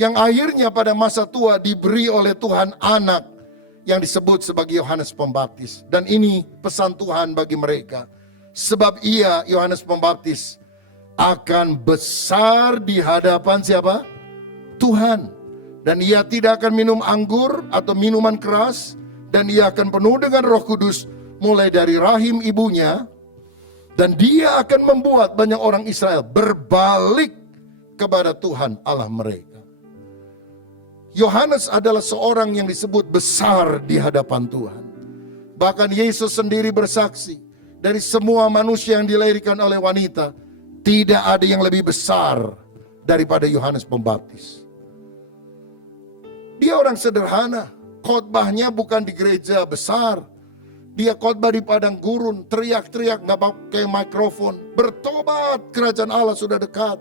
yang akhirnya pada masa tua diberi oleh Tuhan anak yang disebut sebagai Yohanes Pembaptis. Dan ini pesan Tuhan bagi mereka. Sebab ia, Yohanes Pembaptis, akan besar di hadapan siapa? Tuhan. Dan ia tidak akan minum anggur atau minuman keras, Dan ia akan penuh dengan Roh Kudus mulai dari rahim ibunya. Dan dia akan membuat banyak orang Israel berbalik kepada Tuhan Allah mereka. Yohanes adalah seorang yang disebut besar di hadapan Tuhan. Bahkan Yesus sendiri bersaksi, dari semua manusia yang dilahirkan oleh wanita, tidak ada yang lebih besar daripada Yohanes Pembaptis. Dia orang sederhana, khotbahnya bukan di gereja besar. Dia khotbah di padang gurun, teriak-teriak, gak pakai mikrofon. Bertobat, kerajaan Allah sudah dekat.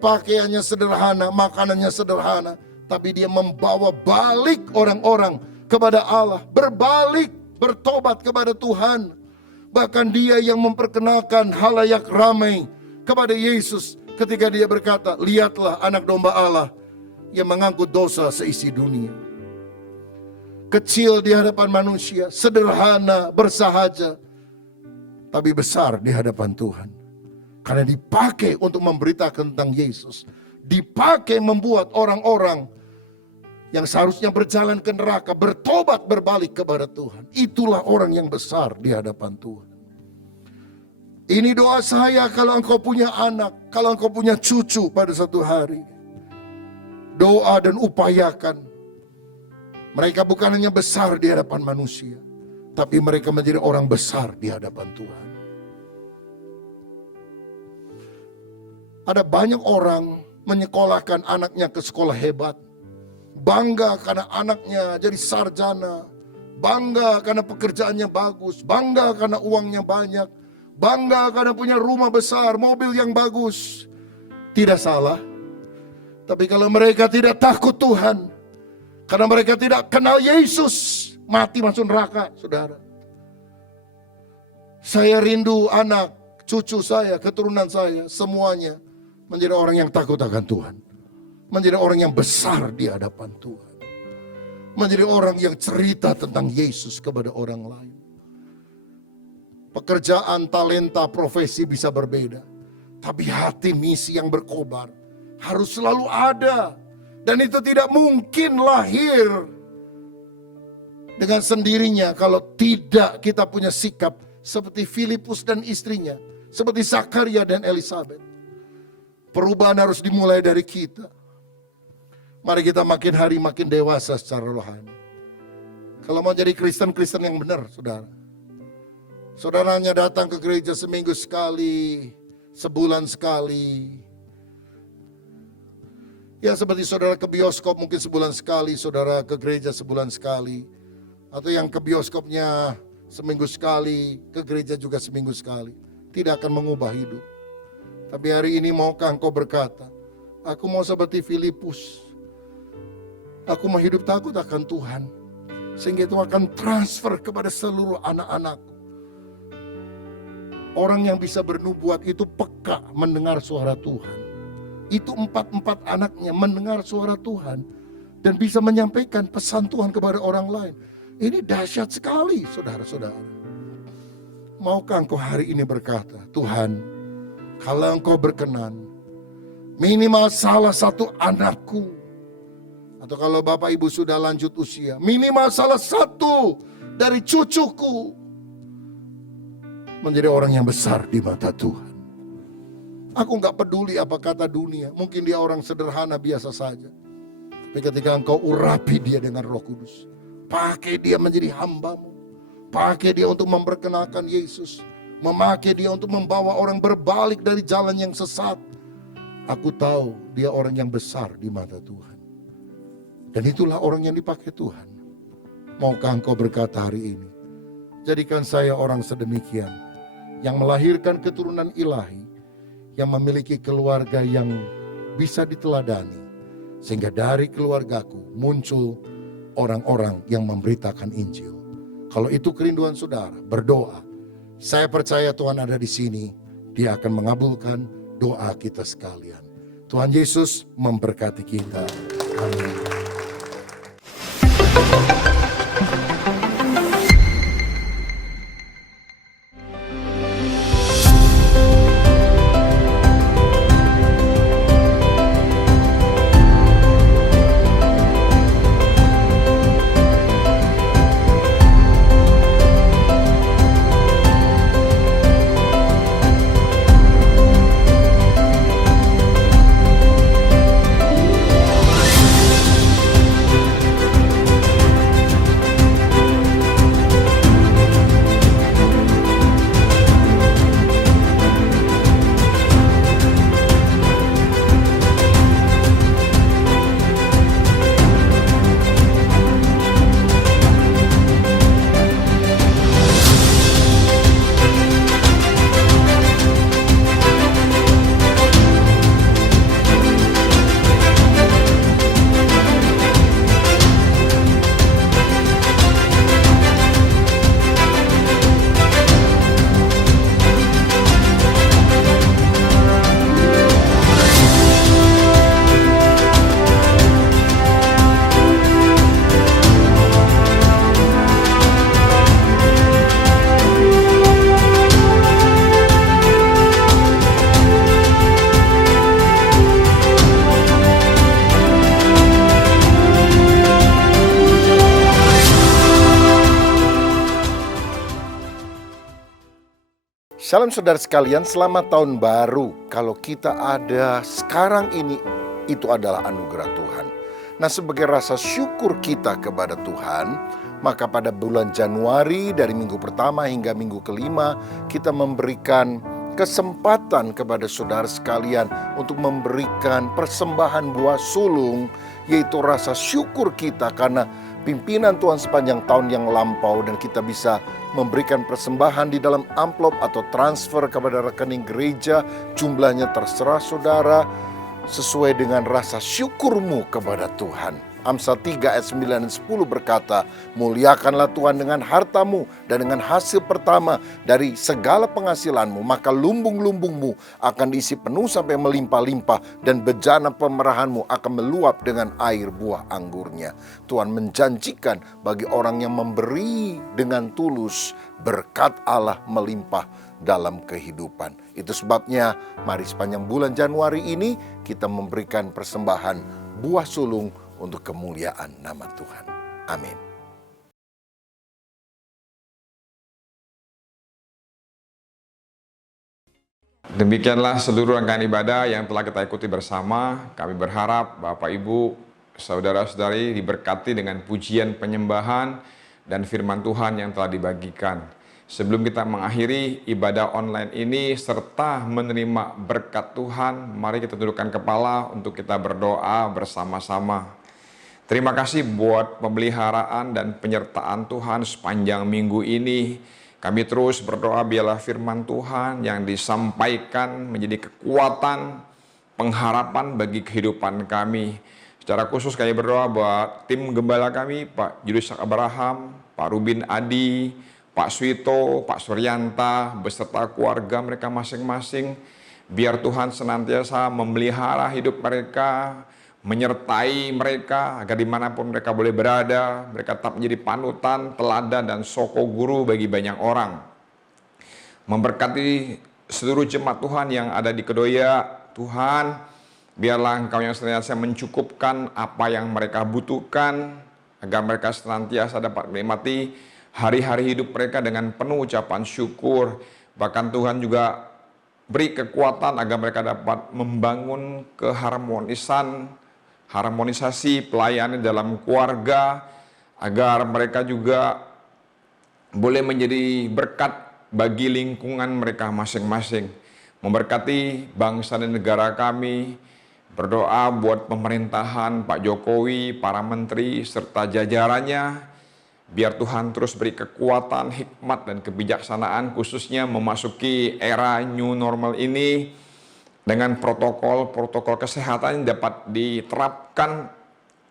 Pakaiannya sederhana, makanannya sederhana. Tapi dia membawa balik orang-orang kepada Allah. Berbalik, bertobat kepada Tuhan. Bahkan dia yang memperkenalkan halayak ramai kepada Yesus. Ketika dia berkata, lihatlah anak domba Allah yang mengangkut dosa seisi dunia. Kecil di hadapan manusia, sederhana, bersahaja, tapi besar di hadapan Tuhan. Karena dipakai untuk memberitakan tentang Yesus. Dipakai membuat orang-orang yang seharusnya berjalan ke neraka bertobat berbalik kepada Tuhan. Itulah orang yang besar di hadapan Tuhan. Ini doa saya kalau engkau punya anak, kalau engkau punya cucu pada satu hari. Doa dan upayakan. Mereka bukan hanya besar di hadapan manusia, tapi mereka menjadi orang besar di hadapan Tuhan. Ada banyak orang menyekolahkan anaknya ke sekolah hebat. Bangga karena anaknya jadi sarjana. Bangga karena pekerjaannya bagus. Bangga karena uangnya banyak. Bangga karena punya rumah besar, mobil yang bagus. Tidak salah. Tapi kalau mereka tidak takut Tuhan, karena mereka tidak kenal Yesus, mati masuk neraka, saudara. Saya rindu anak, cucu saya, keturunan saya, semuanya menjadi orang yang takut akan Tuhan. Menjadi orang yang besar di hadapan Tuhan. Menjadi orang yang cerita tentang Yesus kepada orang lain. Pekerjaan, talenta, profesi bisa berbeda. Tapi hati misi yang berkobar harus selalu ada. Dan itu tidak mungkin lahir dengan sendirinya kalau tidak kita punya sikap seperti Filipus dan istrinya, seperti Zakaria dan Elisabet. Perubahan harus dimulai dari kita. Mari kita makin hari makin dewasa secara rohani. Kalau mau jadi Kristen-Kristen yang benar, saudara. Saudara hanya datang ke gereja seminggu sekali, sebulan sekali. Ya seperti saudara ke bioskop mungkin sebulan sekali, saudara ke gereja sebulan sekali. Atau yang ke bioskopnya seminggu sekali, ke gereja juga seminggu sekali. Tidak akan mengubah hidup. Tapi hari ini maukah engkau berkata, aku mau seperti Filipus. Aku mau hidup takut akan Tuhan. Sehingga itu akan transfer kepada seluruh anak-anakku. Orang yang bisa bernubuat itu peka mendengar suara Tuhan. Itu 4 anaknya mendengar suara Tuhan dan bisa menyampaikan pesan Tuhan kepada orang lain. Ini dahsyat sekali, saudara-saudara. Maukah engkau hari ini berkata, Tuhan, kalau engkau berkenan, minimal salah satu anakku, atau kalau bapak ibu sudah lanjut usia, minimal salah satu dari cucuku menjadi orang yang besar di mata Tuhan. Aku gak peduli apa kata dunia. Mungkin dia orang sederhana biasa saja. Tapi ketika engkau urapi dia dengan Roh Kudus, pakai dia menjadi hambamu, pakai dia untuk memperkenalkan Yesus, memakai dia untuk membawa orang berbalik dari jalan yang sesat. Aku tahu dia orang yang besar di mata Tuhan. Dan itulah orang yang dipakai Tuhan. Maukah engkau berkata hari ini, jadikan saya orang sedemikian, yang melahirkan keturunan ilahi, yang memiliki keluarga yang bisa diteladani. Sehingga dari keluargaku muncul orang-orang yang memberitakan Injil. Kalau itu kerinduan saudara, berdoa. Saya percaya Tuhan ada di sini. Dia akan mengabulkan doa kita sekalian. Tuhan Yesus memberkati kita. Amin. Shalom saudara sekalian, selamat tahun baru. Kalau kita ada sekarang ini, itu adalah anugerah Tuhan. Nah, sebagai rasa syukur kita kepada Tuhan, maka pada bulan Januari dari minggu pertama hingga minggu kelima, kita memberikan kesempatan kepada saudara sekalian untuk memberikan persembahan buah sulung, yaitu rasa syukur kita karena pimpinan Tuhan sepanjang tahun yang lampau, dan kita bisa memberikan persembahan di dalam amplop atau transfer kepada rekening gereja. Jumlahnya terserah saudara sesuai dengan rasa syukurmu kepada Tuhan. Amsal 3 ayat 9 dan 10 berkata, muliakanlah Tuhan dengan hartamu dan dengan hasil pertama dari segala penghasilanmu, maka lumbung-lumbungmu akan diisi penuh sampai melimpah-limpah, dan bejana pemerahanmu akan meluap dengan air buah anggurnya. Tuhan menjanjikan bagi orang yang memberi dengan tulus, berkat Allah melimpah dalam kehidupan. Itu sebabnya mari sepanjang bulan Januari ini kita memberikan persembahan buah sulung untuk kemuliaan nama Tuhan. Amin. Demikianlah seluruh rangkaian ibadah yang telah kita ikuti bersama. Kami berharap Bapak Ibu, saudara-saudari diberkati dengan pujian penyembahan dan firman Tuhan yang telah dibagikan. Sebelum kita mengakhiri ibadah online ini serta menerima berkat Tuhan, mari kita tundukkan kepala untuk kita berdoa bersama-sama. Terima kasih buat pemeliharaan dan penyertaan Tuhan sepanjang minggu ini. Kami terus berdoa biarlah firman Tuhan yang disampaikan menjadi kekuatan, pengharapan bagi kehidupan kami. Secara khusus kami berdoa buat tim gembala kami, Pak Julius Abraham, Pak Rubin Adi, Pak Swito, Pak Suryanta, beserta keluarga mereka masing-masing. Biar Tuhan senantiasa memelihara hidup mereka, menyertai mereka agar dimanapun mereka boleh berada, mereka tetap menjadi panutan, teladan, dan soko guru bagi banyak orang. Memberkati seluruh jemaat Tuhan yang ada di Kedoya, Tuhan, biarlah Engkau yang senantiasa mencukupkan apa yang mereka butuhkan, agar mereka senantiasa dapat menikmati hari-hari hidup mereka dengan penuh ucapan syukur. Bahkan Tuhan juga beri kekuatan agar mereka dapat membangun harmonisasi pelayanan dalam keluarga, agar mereka juga boleh menjadi berkat bagi lingkungan mereka masing-masing. Memberkati bangsa dan negara kami, berdoa buat pemerintahan Pak Jokowi, para menteri, serta jajarannya. Biar Tuhan terus beri kekuatan, hikmat, dan kebijaksanaan, khususnya memasuki era new normal ini, dengan protokol kesehatan yang dapat diterapkan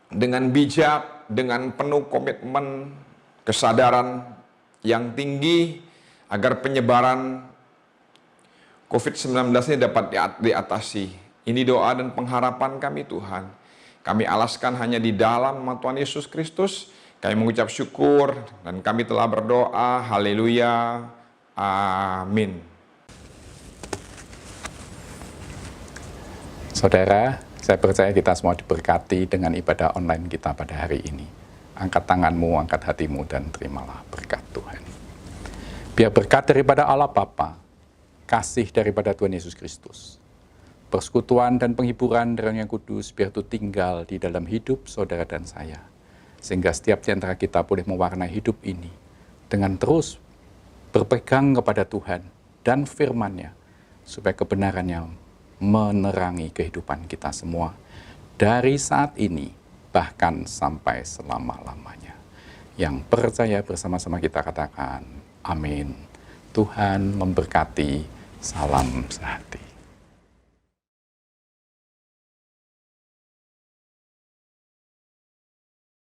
dengan bijak, dengan penuh komitmen, kesadaran yang tinggi, agar penyebaran COVID-19 ini dapat diatasi. Ini doa dan pengharapan kami Tuhan. Kami alaskan hanya di dalam nama Tuhan Yesus Kristus. Kami mengucap syukur dan kami telah berdoa. Haleluya. Amin. Saudara, saya percaya kita semua diberkati dengan ibadah online kita pada hari ini. Angkat tanganmu, angkat hatimu, dan terimalah berkat Tuhan. Biar berkat daripada Allah Bapa, kasih daripada Tuhan Yesus Kristus, persekutuan dan penghiburan dari Roh yang Kudus biar itu tinggal di dalam hidup saudara dan saya. Sehingga setiap di antara kita boleh mewarnai hidup ini dengan terus berpegang kepada Tuhan dan firman-Nya, supaya kebenarannya menerangi kehidupan kita semua dari saat ini bahkan sampai selama-lamanya. Yang percaya bersama-sama kita katakan amin. Tuhan memberkati. Salam sehati.